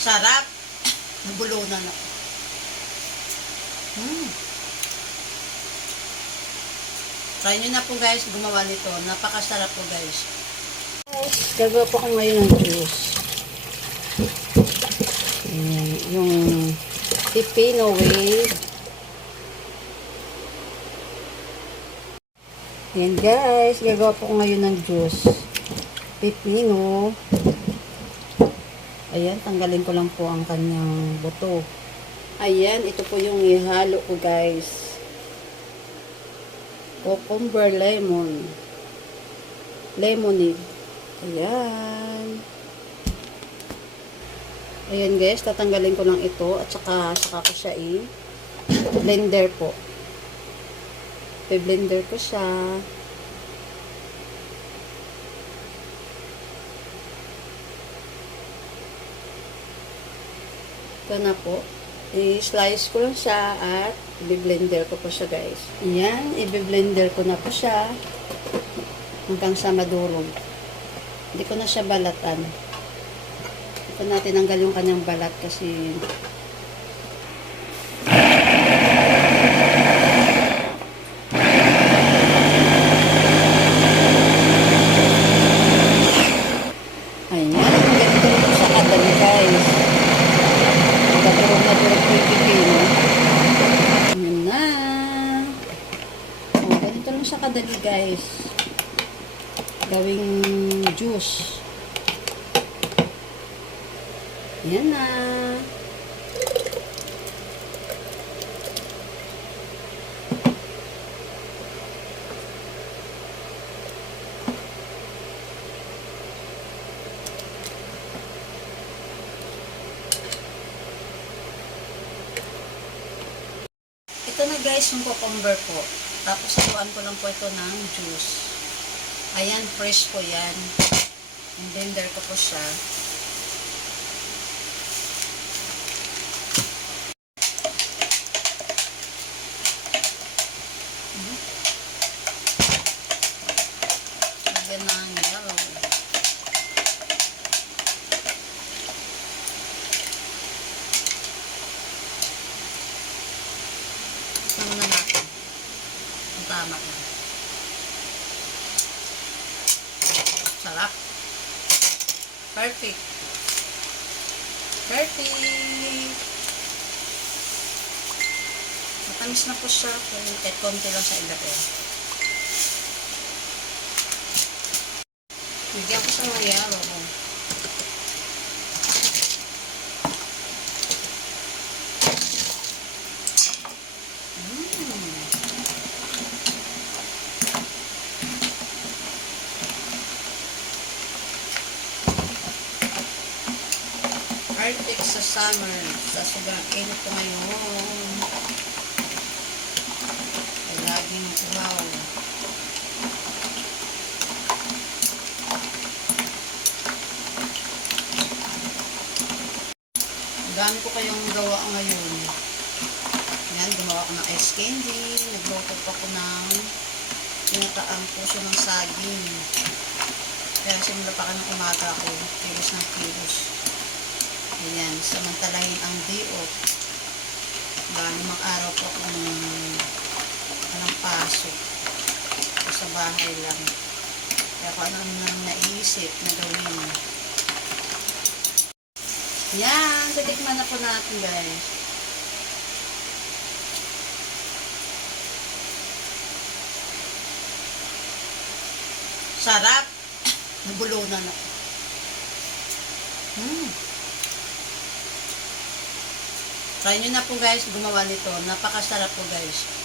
Sarap. Nabulunan ako. Try nyo na po guys, gumawa nito. Napakasarap po guys. Gagawa po ko ngayon ng juice. Yung pipino wave. Ayan guys, gagawa po ko ngayon ng juice. Pipino. Ayan, tanggalin ko lang po ang kanyang buto. Ayan, ito po yung ihalo ko guys. Cucumber lemon. Lemonade. Ayan. Ayan guys, tatanggalin ko lang ito at saka ko siya blender po. I-blender ko siya. Ito na po. I-slice ko lang siya at i-blender ko po siya guys. Ayan, i-blender ko na po siya hanggang sa madurog. Hindi ko na siya balatan. Ito natin tanggal yung kanyang balat kasi ayan, ganito po sa kadali guys. Magkaturong na durog po yung pipino. Ayan na. O, ganito lang siya kadali guys. Gawing juice. Ayan na. Ito na guys yung cucumber po. Tapos haluan ko lang po ito ng juice. Ayan, fresh po yan. I-blender ko po siya. Lagyan ng yellow. Ano na natin? Ang tama na. Sarap. Perfect. Perfect. Matamis na po siya. Kahit konti lang sa ilagay. Bigyan ko sa mga yellow. Perfect sa summer. Sa sobrang init ko ngayon. Ay laging uhaw. Dami ko kayong gawa ngayon. Yan, gumawa ko ng ice candy. Nagluto pa ko ng tinataang puso ng saging. Kaya simula pa ka ng umaga ako. Kilos ng kilos. Ayan, samantalahin ang day-off. Limang araw po akong walang pasok. Sa bahay lang. Kaya kung ano nang naisip na gawin. Yan, titikman na po natin guys. Sarap. Nabulunan ako. Try nyo na po guys, gumawa nito. Napakasarap po guys.